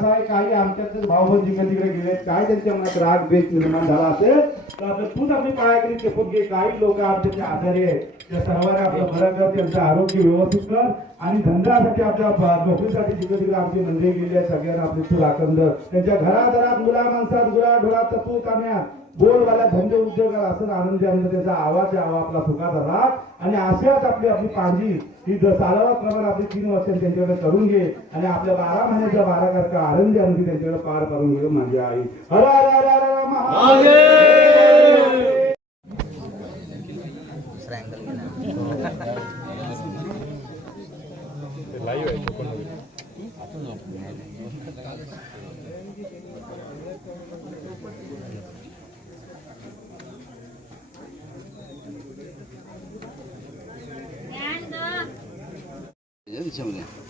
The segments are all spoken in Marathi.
काही आमच्यात भावबंद जिकडे तिकडे गेले काय त्यांच्या मनात राग द्वेष निर्माण झाला असेल तर आपलं तूच आपली पायाकडे चेपून घे काही लोक आमच्या आजारी आहेत. त्या सर्वांना आपलं बरं कर त्यांचं आरोग्य व्यवस्थित कर आणि धंद्यासाठी आपल्या नोकरीसाठी जिकडे तिकडे आमची मंडळी गेली आहे सगळ्यांना आपली तू राखण दर त्यांच्या घराघरात मुला माणसात गुरा ढोरात तू काम्या बोलवाल्या धंदे उद्योग असं आनंदी आनंद त्याचा आवाज यावा आपला सुखाचा राग. आणि अशाच आपली आपली पांजी ही चालवा प्रमाण आपली तीन वर्ष त्यांच्याकडे करून घे. आणि आपल्या बारा महिन्याच्या बारा करता आनंदी आनंदी त्यांच्याकडे पार करून घे माझी आई. हर महादेव.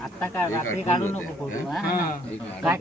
आता काय रात्री काढू नको फोटो हा? काय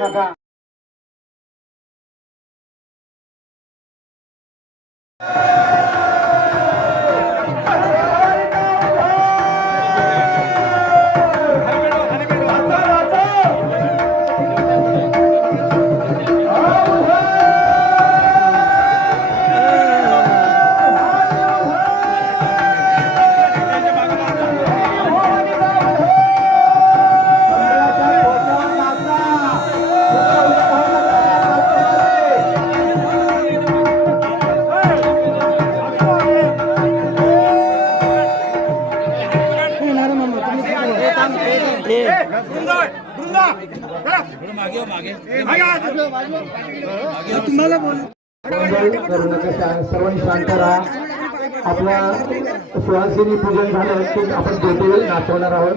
गडबड नका. गोंधळ सर्वांनी शांत राहा. आपला सुहासिनी पूजन झालं की आपण ज्योती नाचवणार आहोत.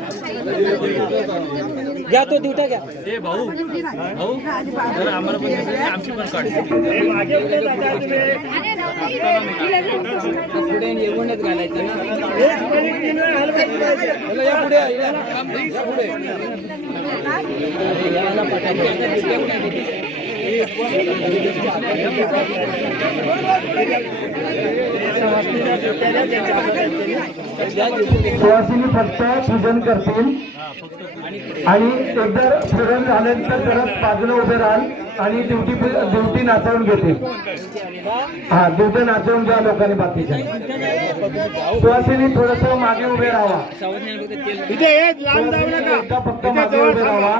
घ्या तो दिवटा घ्या. पुढे येऊनच घालायचं ना. या पुढे या, या पुढे. अरे, याला पाठवा. सुहासिनी फक्त पूजन करतील. आणि एकदा पूजन झाल्यानंतर परत बाजूला उभे राहाल आणि ड्युटी ड्युटी नाचवून घेतील. हा ड्युटी नाचवून घ्या लोकांनी बाकीच्या. सुहासिनी थोडस मागे उभे राहा एकदा फक्त मागे उभे राहा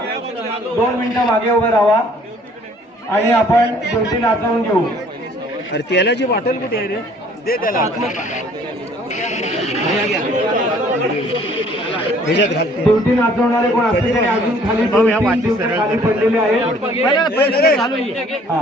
दोन मिनिटं मागे उभे राहा आणि आपण ड्युटी नाचवून घेऊ. अरे तेलाची बॉटल कुठे आहे रे? दे त्याला. ड्युटी नाचवणारे कोण असतील तरी अजून खाली दोन तीन दिवस खाली पडलेले आहेत. हा.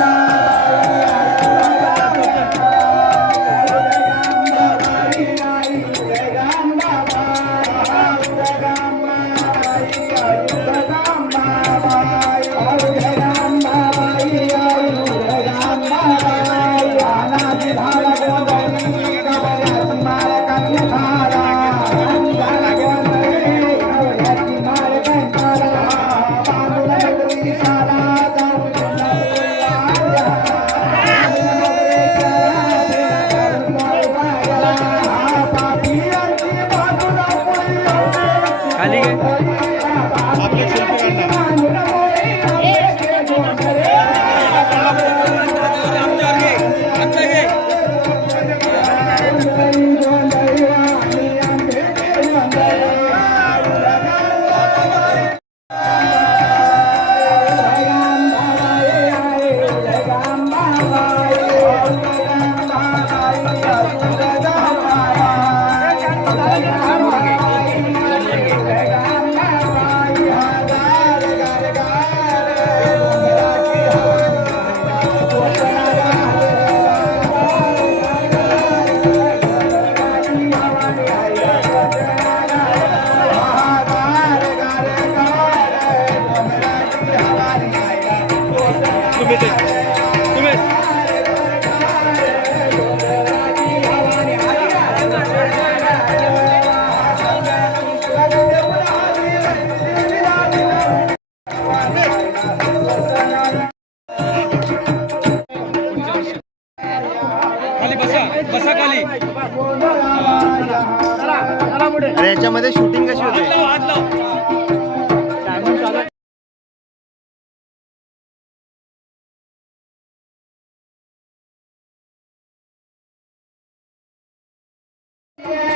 भाई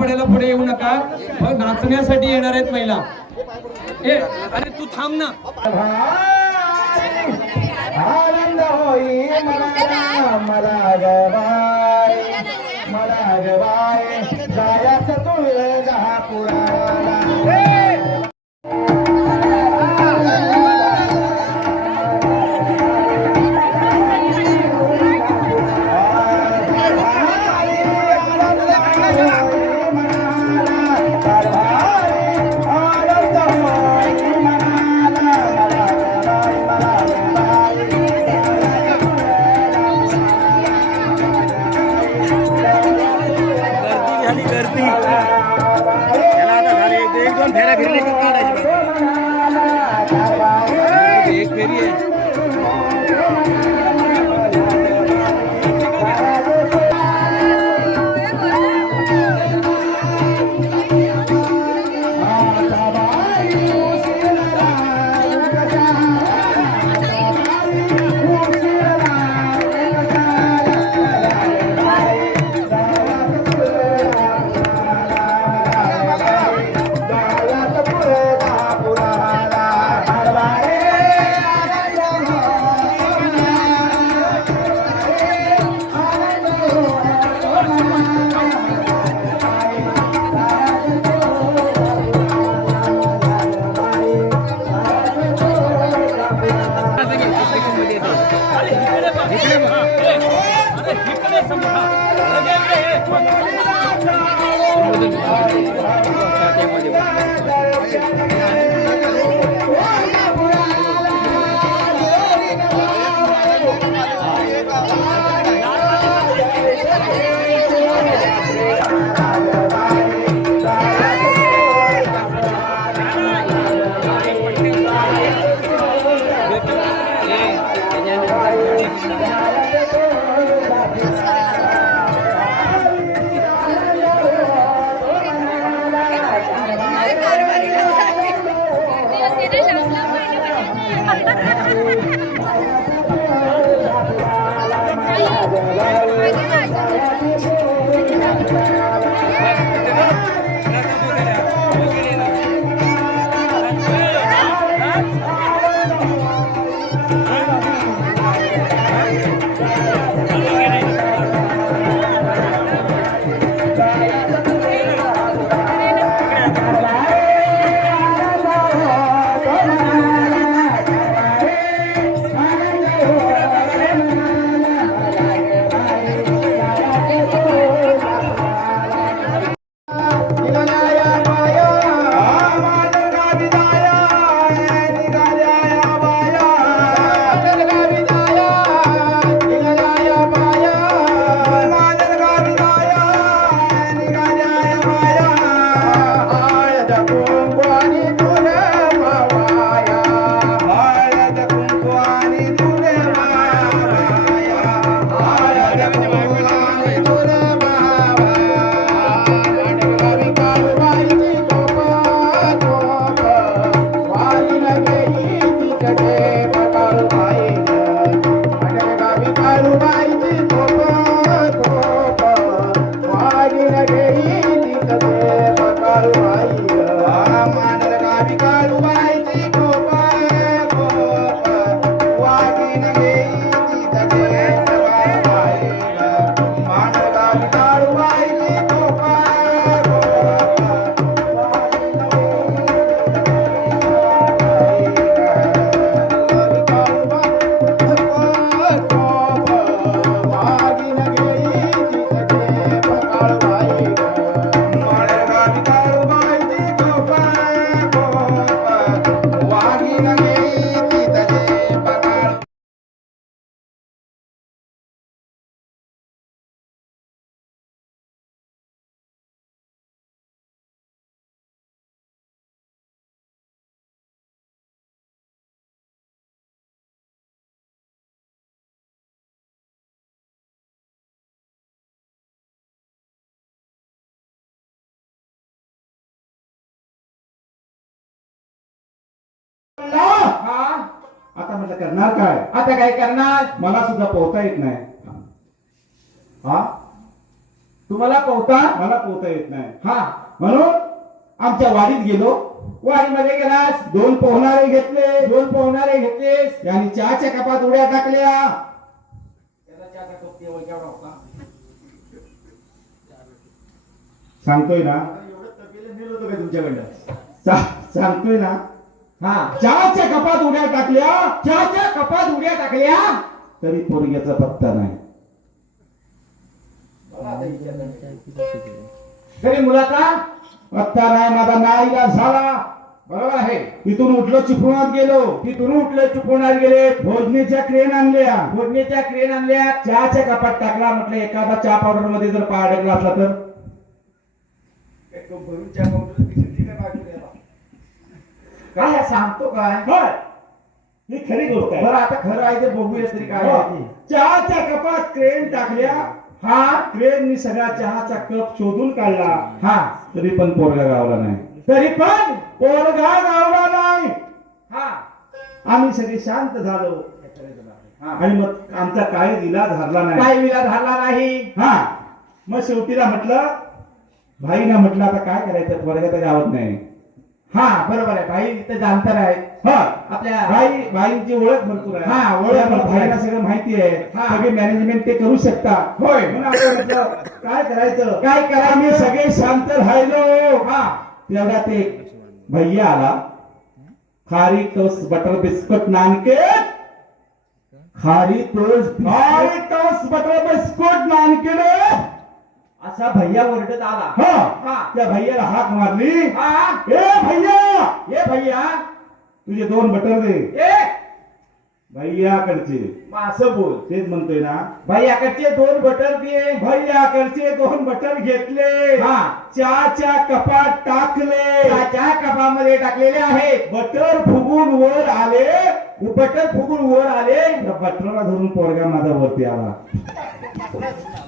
पाया पुढे येऊ नका. नाचण्यासाठी येणार आहेत महिला. ए अरे तू थांब ना. आनंद होई मला मला गवाय मला गवाय जायाचं तुळजा पुराला સંબોધન करणार काय? आता काय करणार? मला सुद्धा पोहता येत नाही. हा? तुम्हाला पोहता? मला पोहता येत नाही. हा. म्हणून आमच्या वाडीत गेलो. वाडीमध्ये गेलास? दोन पोहणारे घेतले. दोन पोहणारे घेतलेस? त्यांनी चहाच्या कपात उड्या टाकल्या. सांगतोय ना? सांगतोय ना? हा चहाच्या कपात उड्या टाकल्या चहाच्या कपात उड्या टाकल्या तरी पोरग्याचा पत्ता नाही. तरी मुलाचा पत्ता नाही माझा नाईला झाला. बरोबर आहे. तिथून उठलो चिपळूणात गेलो. तिथून उठलो चुकवणार गेले. भोजनीच्या क्रेन आणल्या. भोजनेच्या क्रेन आणल्या. चहाच्या कपात टाकला म्हटलं एखादा चहा पावडरमध्ये जर पाय अडकला असला तर. काय सांगतो काय? होय. ही खरी गोष्ट आहे. बरं आता खरं आहे ते बघूया तरी काय हो. आहे. ते. चहाच्या कपात क्रेन टाकल्या. हा क्रेननी सगळा चहाचा कप शोधून काढला. हा. तरी पण पोरगा गावला नाही. तरी पण पोरगा गावला नाही. हा. आम्ही सगळे शांत झालो. आणि मग आमचा काय इलाज हरला नाही. काय विला झाला नाही. हा. मग शेवटीला म्हटलं भाईना म्हटलं आता काय करायचं? पोरगा तर गावत नाही. हा बरोबर आहे. भाई ते जाणतर आहे. हा. आपल्या भाई भाईंची ओळख भरपूर आहे. हा, ओळख. भाईला सगळं माहिती आहे. हा. सगळे मॅनेजमेंट ते करू शकतात. होय. म्हणून आपण म्हटलं काय करायचं? काय करायचं? आम्ही सगळे शांत राहिलो. हा. तेवढा ते भैया आला. खारी टोस्ट बटर बिस्कुट नानके खारी टोस्ट खारी टोस्ट बटर बिस्कुट नानके असा भैया ओरडत आला. हा. त्या भैयाला हाक मारली. हा. ए भैया! ये भैया! तुझे दोन बटर दे. ए! भैयाकडचे. असं बोल. तेच म्हणतोय ना. भैयाकडचे दोन बटर दे. भैयाकडचे दोन बटर घेतले. हा. चहाच्या कपात टाकले. चहा कपामध्ये टाकलेले आहेत. बटर फुगून वर आले. बटर फुगून वर आले. बटरला धरून पोरगा माझा वरती आला.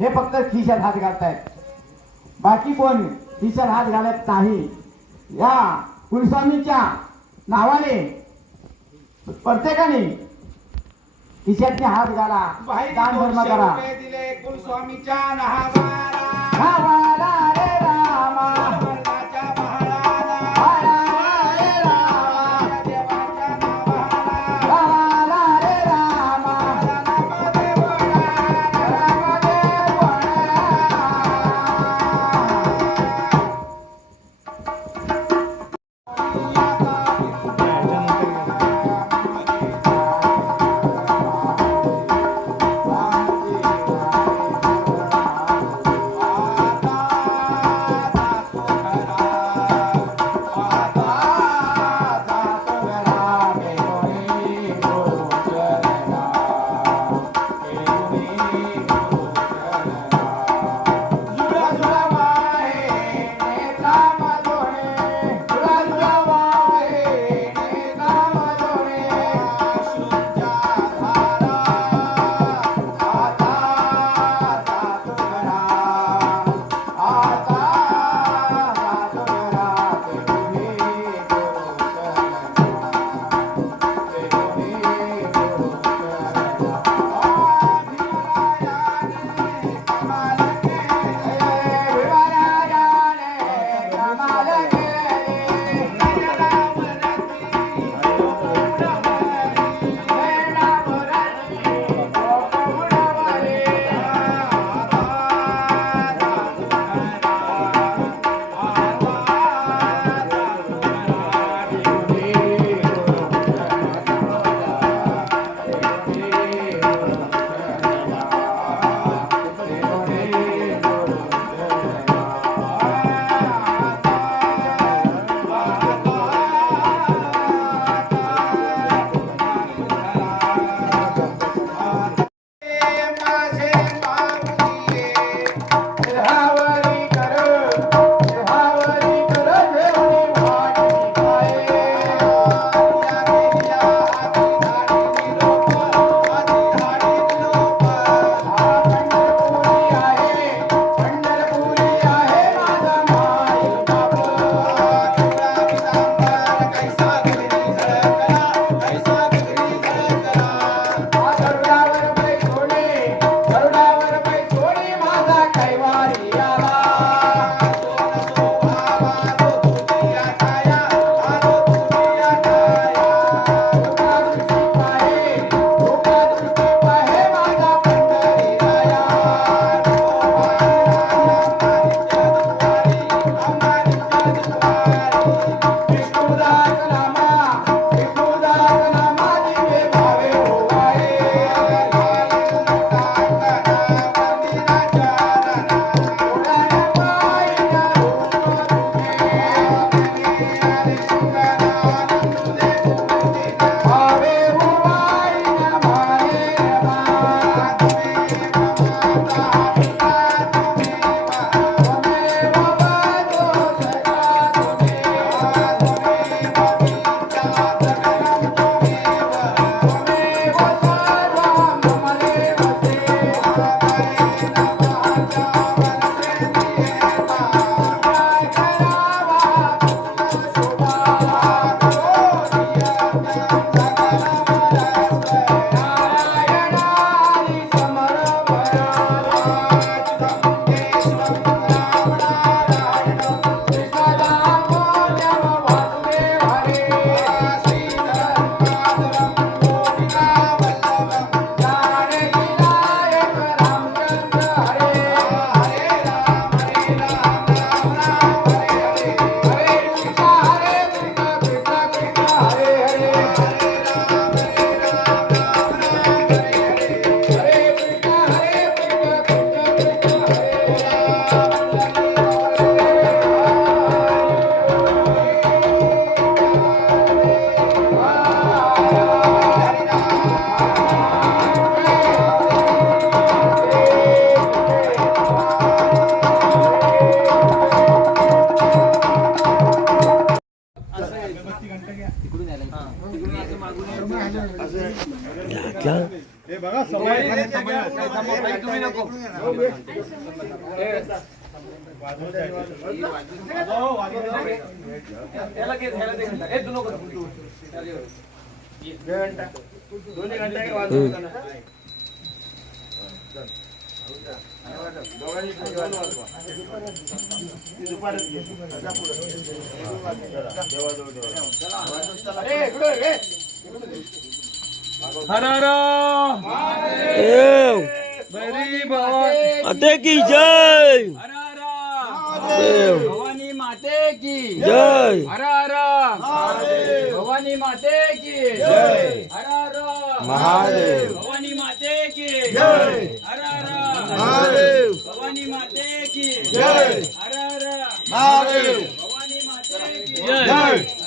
हे फक्त खिशात हात घालतायत. बाकी कोण खिशात हात घालत नाही. या कुलस्वामीच्या नावाने प्रत्येकाने खिशातने हात घाला दान धर्म करा. दिले कुलस्वामीच्या नावाला. रे रामा हर देव बरी भवानी माते की जय। हर हर देव। भवानी माते की। जय। हर हर भवानी माते की। जय। हर हर महादेव। भवानी माते की। जय। हर हर महादेव। भवानी माते की। जय। हर हर महादेव। भवानी माते की। जय।